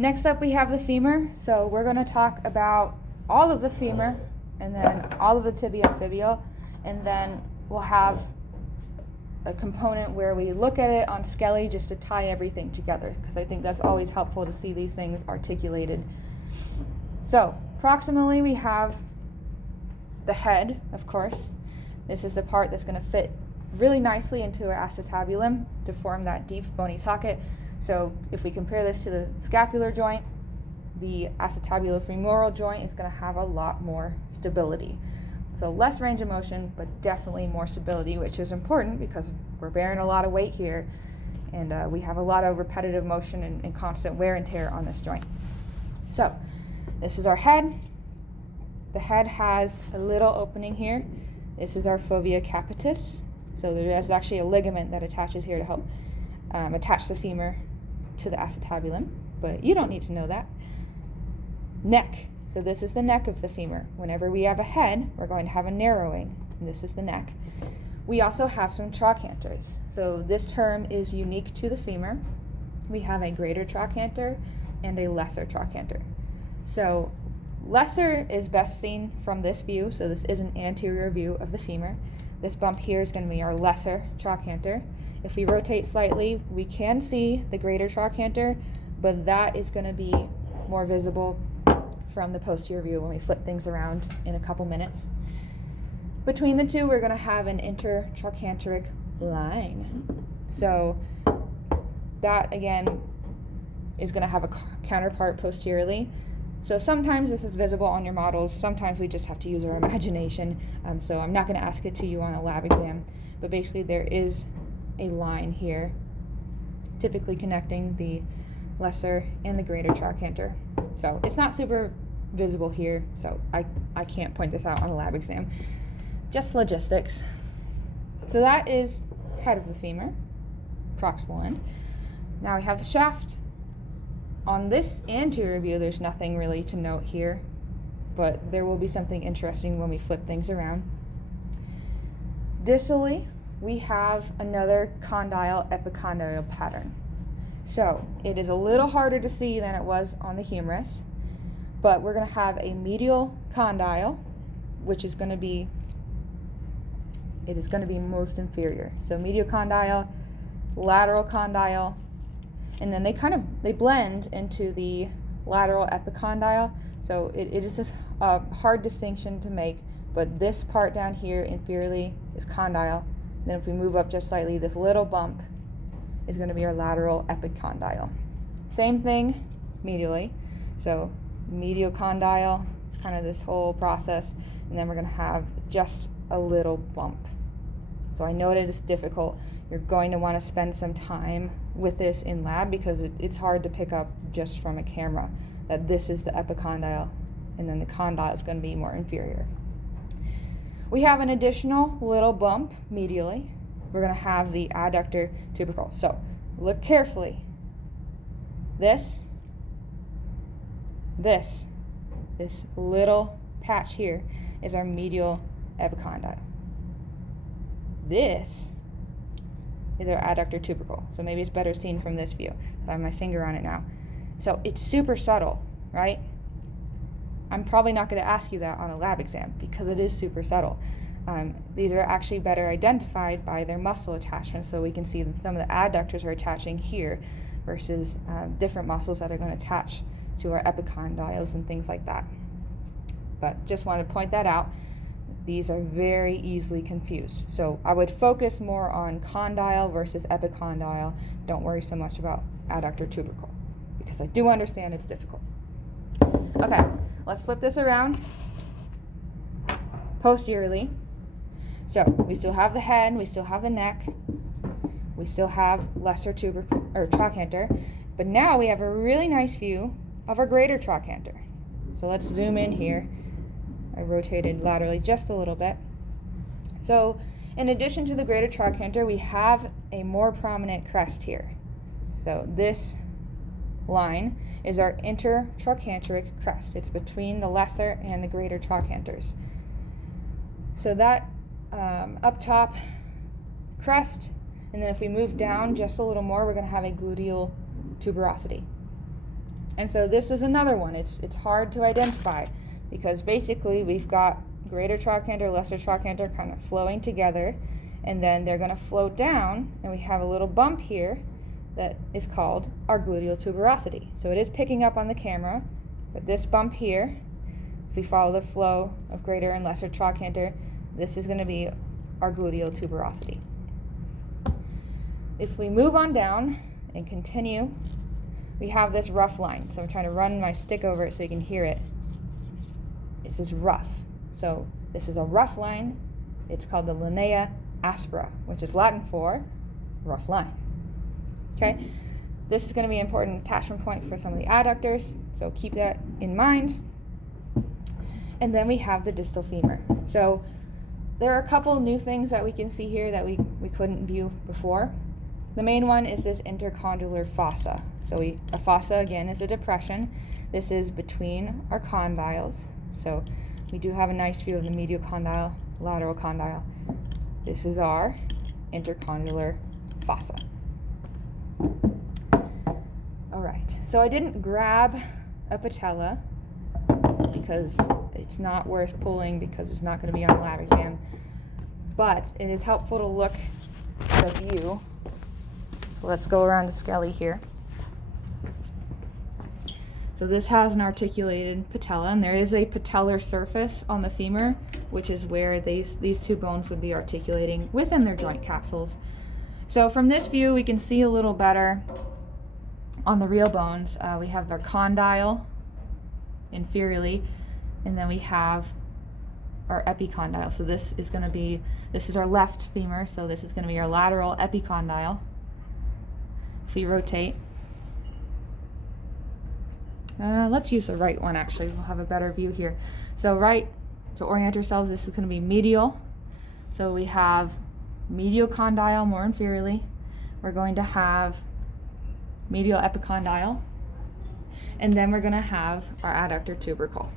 Next up we have the femur. So we're going to talk about all of the femur and then all of the tibia and fibula, and then we'll have a component where we look at it on Skelly just to tie everything together, because I think that's always helpful to see these things articulated. So proximally we have the head, of course. This is the part that's going to fit really nicely into our acetabulum to form that deep bony socket. So if we compare this to the scapular joint, the acetabulo-femoral joint is going to have a lot more stability. So less range of motion, but definitely more stability, which is important because we're bearing a lot of weight here, and we have a lot of repetitive motion and constant wear and tear on this joint. So this is our head. The head has a little opening here. This is our fovea capitis. So there's actually a ligament that attaches here to help attach the femur to the acetabulum, but you don't need to know that. Neck. So this is the neck of the femur. Whenever we have a head, we're going to have a narrowing, and this is the neck. We also have some trochanters. So this term is unique to the femur. We have a greater trochanter and a lesser trochanter. So lesser is best seen from this view. So this is an anterior view of the femur. This bump here is going to be our lesser trochanter. If we rotate slightly, we can see the greater trochanter, but that is going to be more visible from the posterior view when we flip things around in a couple minutes. Between the two, we're going to have an intertrochanteric line. So that, again, is going to have a counterpart posteriorly. So sometimes this is visible on your models, sometimes we just have to use our imagination. So I'm not going to ask it to you on a lab exam, but basically there is a line here, typically connecting the lesser and the greater trochanter. So it's not super visible here, so I can't point this out on a lab exam. Just logistics. So that is head of the femur, proximal end. Now we have the shaft. On this anterior view, there's nothing really to note here, but there will be something interesting when we flip things around. Distally, we have another condyle-epicondyle pattern. So it is a little harder to see than it was on the humerus, but we're going to have a medial condyle, which is going to be, most inferior. So medial condyle, lateral condyle, and then they blend into the lateral epicondyle. So it is just a hard distinction to make, but this part down here inferiorly is condyle. Then if we move up just slightly, this little bump is going to be our lateral epicondyle. Same thing medially. So medial condyle, it's kind of this whole process, and then we're going to have just a little bump. So I know it is difficult. You're going to want to spend some time with this in lab because it's hard to pick up just from a camera that this is the epicondyle, and then the condyle is going to be more inferior. We have an additional little bump medially. We're going to have the adductor tubercle. So look carefully. This little patch here is our medial epicondyle. This is our adductor tubercle. So maybe it's better seen from this view. I have my finger on it now. So it's super subtle, right? I'm probably not going to ask you that on a lab exam because it is super subtle. These are actually better identified by their muscle attachments, so we can see that some of the adductors are attaching here versus different muscles that are going to attach to our epicondyles and things like that. But just want to point that out. These are very easily confused. So I would focus more on condyle versus epicondyle. Don't worry so much about adductor tubercle because I do understand it's difficult. Okay, let's flip this around posteriorly. So we still have the head, we still have the neck, we still have lesser tubercle or trochanter, but now we have a really nice view of our greater trochanter. So let's zoom in here. I rotated laterally just a little bit. So in addition to the greater trochanter, we have a more prominent crest here. So this line is our intertrochanteric crest. It's between the lesser and the greater trochanters. So that up top crest, and then if we move down just a little more, we're going to have a gluteal tuberosity. And so this is another one. It's hard to identify because basically we've got greater trochanter, lesser trochanter kind of flowing together, and then they're going to float down, and we have a little bump here that is called our gluteal tuberosity. So it is picking up on the camera, but this bump here, if we follow the flow of greater and lesser trochanter, this is going to be our gluteal tuberosity. If we move on down and continue, we have this rough line. So I'm trying to run my stick over it so you can hear it. This is rough. So this is a rough line. It's called the linea aspera, which is Latin for rough line. Okay, this is going to be an important attachment point for some of the adductors, so keep that in mind. And then we have the distal femur. So there are a couple new things that we can see here that we couldn't view before. The main one is this intercondylar fossa. So a fossa, again, is a depression. This is between our condyles. So we do have a nice view of the medial condyle, lateral condyle. This is our intercondylar fossa. All right, so I didn't grab a patella because it's not worth pulling because it's not going to be on the lab exam, but it is helpful to look at a view. So let's go around to Skelly here. So this has an articulated patella, and there is a patellar surface on the femur, which is where these two bones would be articulating within their joint capsules. So from this view, we can see a little better on the real bones. We have our condyle inferiorly, and then we have our epicondyle. So this is our left femur, so this is going to be our lateral epicondyle. If we rotate, let's use the right one actually, we'll have a better view here. So right, to orient ourselves, this is going to be medial. So we have medial condyle more inferiorly. We're going to have medial epicondyle, and then we're going to have our adductor tubercle.